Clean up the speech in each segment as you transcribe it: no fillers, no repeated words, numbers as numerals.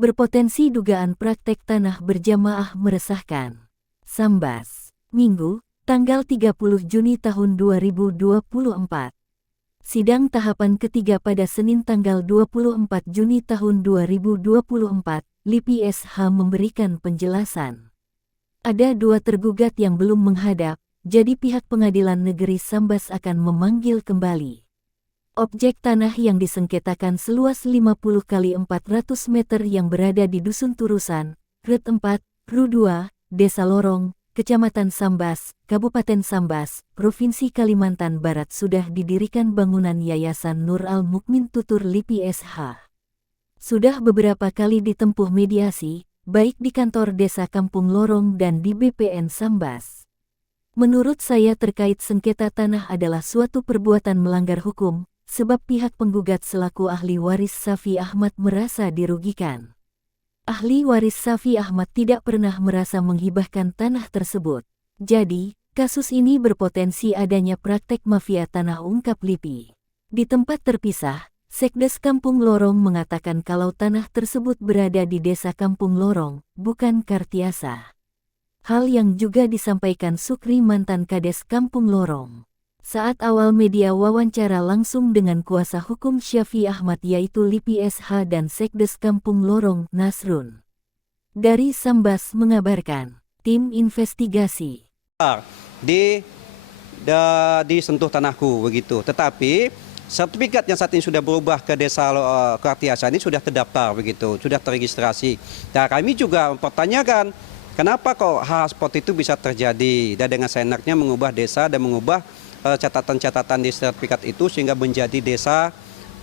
Berpotensi dugaan praktek tanah berjamaah meresahkan. Sambas, Minggu, tanggal 30 Juni tahun 2024. Sidang tahapan ketiga pada Senin tanggal 24 Juni tahun 2024, LIPI SH memberikan penjelasan. Ada 2 tergugat yang belum menghadap, jadi pihak Pengadilan Negeri Sambas akan memanggil kembali. Objek tanah yang disengketakan seluas 50 kali 400 meter yang berada di Dusun Turusan, RT 4, RU 2, Desa Lorong, Kecamatan Sambas, Kabupaten Sambas, Provinsi Kalimantan Barat sudah didirikan bangunan Yayasan Nur Al-Mukmin Tutur LIPI SH. Sudah beberapa kali ditempuh mediasi, baik di kantor Desa Kampung Lorong dan di BPN Sambas. Menurut saya terkait sengketa tanah adalah suatu perbuatan melanggar hukum, sebab pihak penggugat selaku ahli waris Safi Ahmad merasa dirugikan. Ahli waris Safi Ahmad tidak pernah merasa menghibahkan tanah tersebut. Jadi, kasus ini berpotensi adanya praktek mafia tanah, ungkap LIPI. Di tempat terpisah, Sekdes Kampung Lorong mengatakan kalau tanah tersebut berada di Desa Kampung Lorong, bukan Kartiasa. Hal yang juga disampaikan Sukri, mantan Kades Kampung Lorong. Saat awal media wawancara langsung dengan kuasa hukum Syafi Ahmad yaitu LIPI SH dan Sekdes Kampung Lorong, Nasrun. Dari Sambas mengabarkan, tim investigasi. Disentuh tanahku begitu, tetapi sertifikat yang saat ini sudah berubah ke Desa Kartiasa ini sudah terdaftar begitu, sudah terregistrasi. Nah, kami juga mempertanyakan kenapa kok hal seperti itu bisa terjadi dan dengan seenaknya mengubah desa dan mengubah catatan-catatan di sertifikat itu sehingga menjadi Desa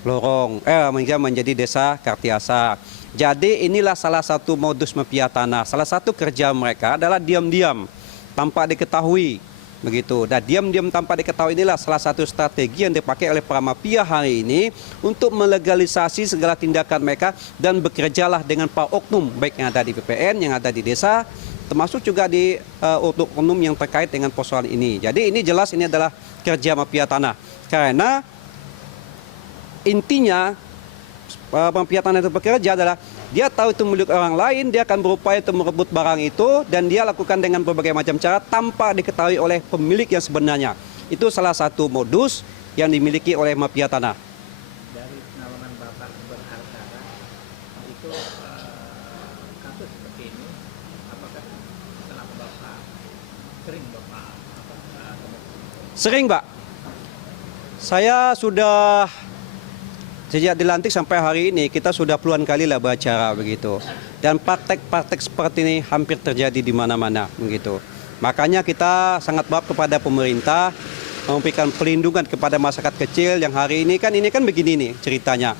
Lorong, menjadi Desa Kartiasa. Jadi inilah salah satu modus mafia tanah. Salah satu kerja mereka adalah diam-diam tanpa diketahui begitu. Dan diam-diam tanpa diketahui inilah salah satu strategi yang dipakai oleh para mafia hari ini untuk melegalisasi segala tindakan mereka dan bekerjalah dengan para oknum baik yang ada di BPN, yang ada di desa, termasuk juga di oknum yang terkait dengan persoalan ini. Jadi ini jelas ini adalah kerja mafia tanah. Karena intinya mafia tanah itu bekerja adalah dia tahu itu milik orang lain, dia akan berupaya untuk merebut barang itu dan dia lakukan dengan berbagai macam cara tanpa diketahui oleh pemilik yang sebenarnya. Itu salah satu modus yang dimiliki oleh mafia tanah. Dari pengalaman Bapak berharga itu kasus seperti ini, apakah setelah Bapak sering Bapak Sering, Pak. Saya sudah sejak dilantik sampai hari ini kita sudah puluhan kali lah beracara begitu. Dan praktek-praktek seperti ini hampir terjadi di mana-mana begitu. Makanya kita sangat berharap kepada pemerintah memberikan perlindungan kepada masyarakat kecil yang hari ini kan begini nih ceritanya.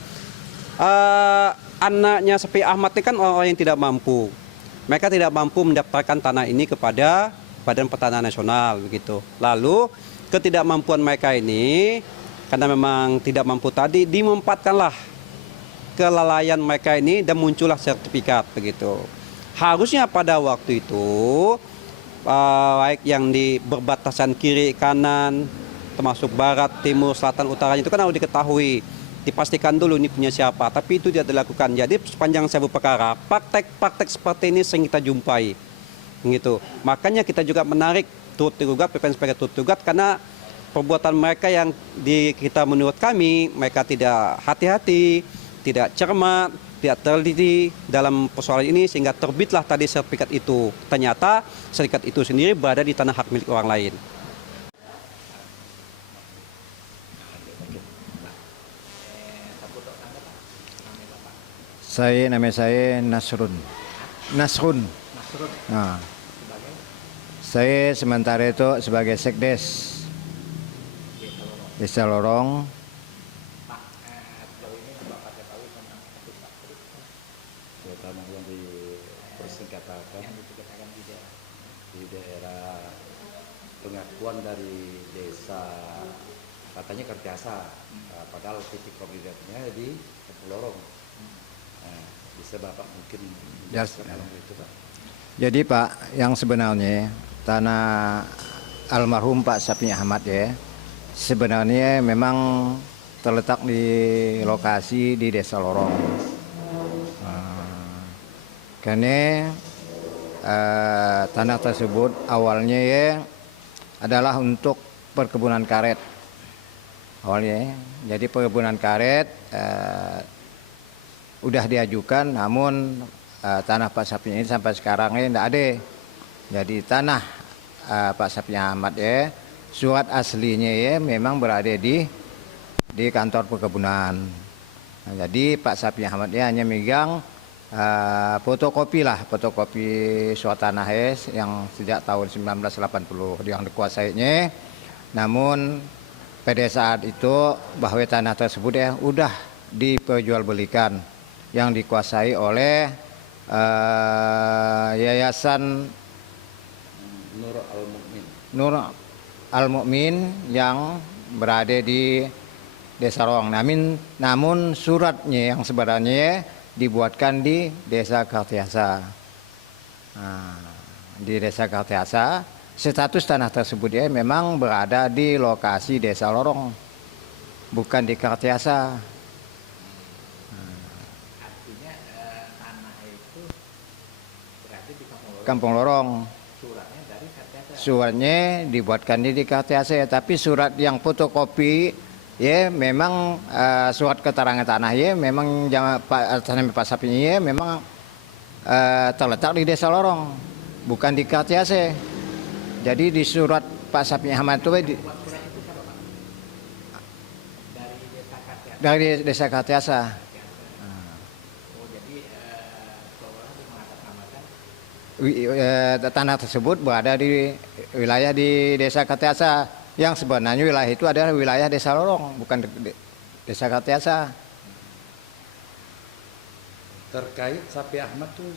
Anaknya Safi Ahmad ini kan orang yang tidak mampu. Mereka tidak mampu mendaftarkan tanah ini kepada Badan Pertanahan Nasional begitu. Lalu ketidakmampuan mereka ini karena memang tidak mampu tadi dimanfaatkanlah kelalaian mereka ini dan muncullah sertifikat begitu. Harusnya pada waktu itu baik yang di berbatasan kiri kanan termasuk barat, timur, selatan, utaranya itu kan harus diketahui, dipastikan dulu ini punya siapa, tapi itu tidak dilakukan. Jadi sepanjang saya perkara, praktek-praktek seperti ini sering kita jumpai gitu. Makanya kita juga menarik turut tergugat, PPN sebagai turut tergugat karena perbuatan mereka yang kita menurut kami mereka tidak hati-hati, tidak cermat, tidak teliti dalam persoalan ini sehingga terbitlah tadi sertifikat itu. Ternyata sertifikat itu sendiri berada di tanah hak milik orang lain. Nama saya Nasrun. Nah, saya sementara itu sebagai Sekdes Desa Lorong. Terutama yang dipersingkatakan di daerah pengakuan dari desa katanya Kartiasa, padahal titik koordinatnya di Kampung Lorong. Nah, bisa Bapak mungkin menjelaskan itu, Pak? Jadi Pak, yang sebenarnya tanah almarhum Pak Safi Ahmad ya, sebenarnya memang terletak di lokasi di Desa Lorong. Karena tanah tersebut awalnya ya adalah untuk perkebunan karet. Awalnya, jadi perkebunan karet udah diajukan, namun tanah Pak Sapi ini sampai sekarang ini tidak ada. Jadi tanah Pak Sapi Ahmad ya, surat aslinya ya memang berada di kantor perkebunan. Nah, jadi Pak Sapi Ahmad ya hanya megang fotokopi surat tanah ya, yang sejak tahun 1980 yang dikuasainya. Namun pada saat itu bahwa tanah tersebut ya udah diperjualbelikan yang dikuasai oleh Yayasan Nur Al-Mukmin yang berada di Desa Lorong. Namun suratnya yang sebenarnya dibuatkan di Desa Kartiasa. Nah, di Desa Kartiasa, status tanah tersebut ya memang berada di lokasi Desa Lorong, bukan di Kartiasa. Artinya tanah itu berarti di Kampung Lorong. suratnya dari Kartiasa. Suratnya dibuatkan di Kartiasa, tapi surat yang fotokopi ya memang surat keterangan tanah ya memang Pak Sapi ya memang terletak di Desa Lorong, bukan di Kartiasa. Jadi di surat Pak Sapi Ahmad itu Surat itu siapa Pak? Dari Desa Kartiasa. dari Desa Kartiasa. Oh jadi seolah mengatasnamakan Tanah tersebut berada di wilayah di Desa Kartiasa, yang sebenarnya wilayah itu adalah wilayah Desa Lorong, bukan Desa Kartiasa. Terkait Sapi Ahmad tuh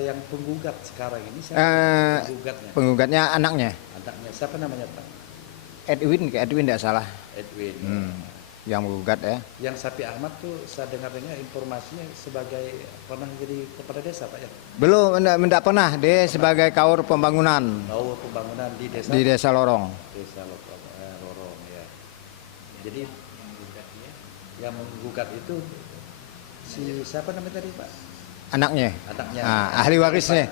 yang penggugat sekarang ini siapa penggugatnya? Penggugatnya anaknya Anaknya siapa namanya Pak? Edwin tidak salah, Edwin. yang menggugat ya. Yang Sapi Ahmad tuh saya dengar-dengar informasinya sebagai pernah jadi kepala desa Pak ya? Belum, tidak pernah dia sebagai kaur pembangunan Tahu pembangunan di desa? di Desa Lorong. Desa Lorong ya. Jadi yang menggugat itu si siapa namanya tadi Pak? Anaknya. Anaknya. Ahli warisnya.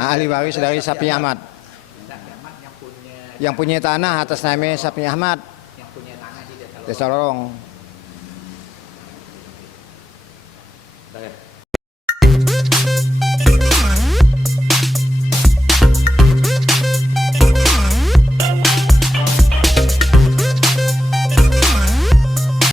Ahli waris dari Sapi Ahmad. Yang punya tanah atas nama Sapi Ahmad. yang punya tanah di Desa Lorong. Desa Lorong. Nah, ya.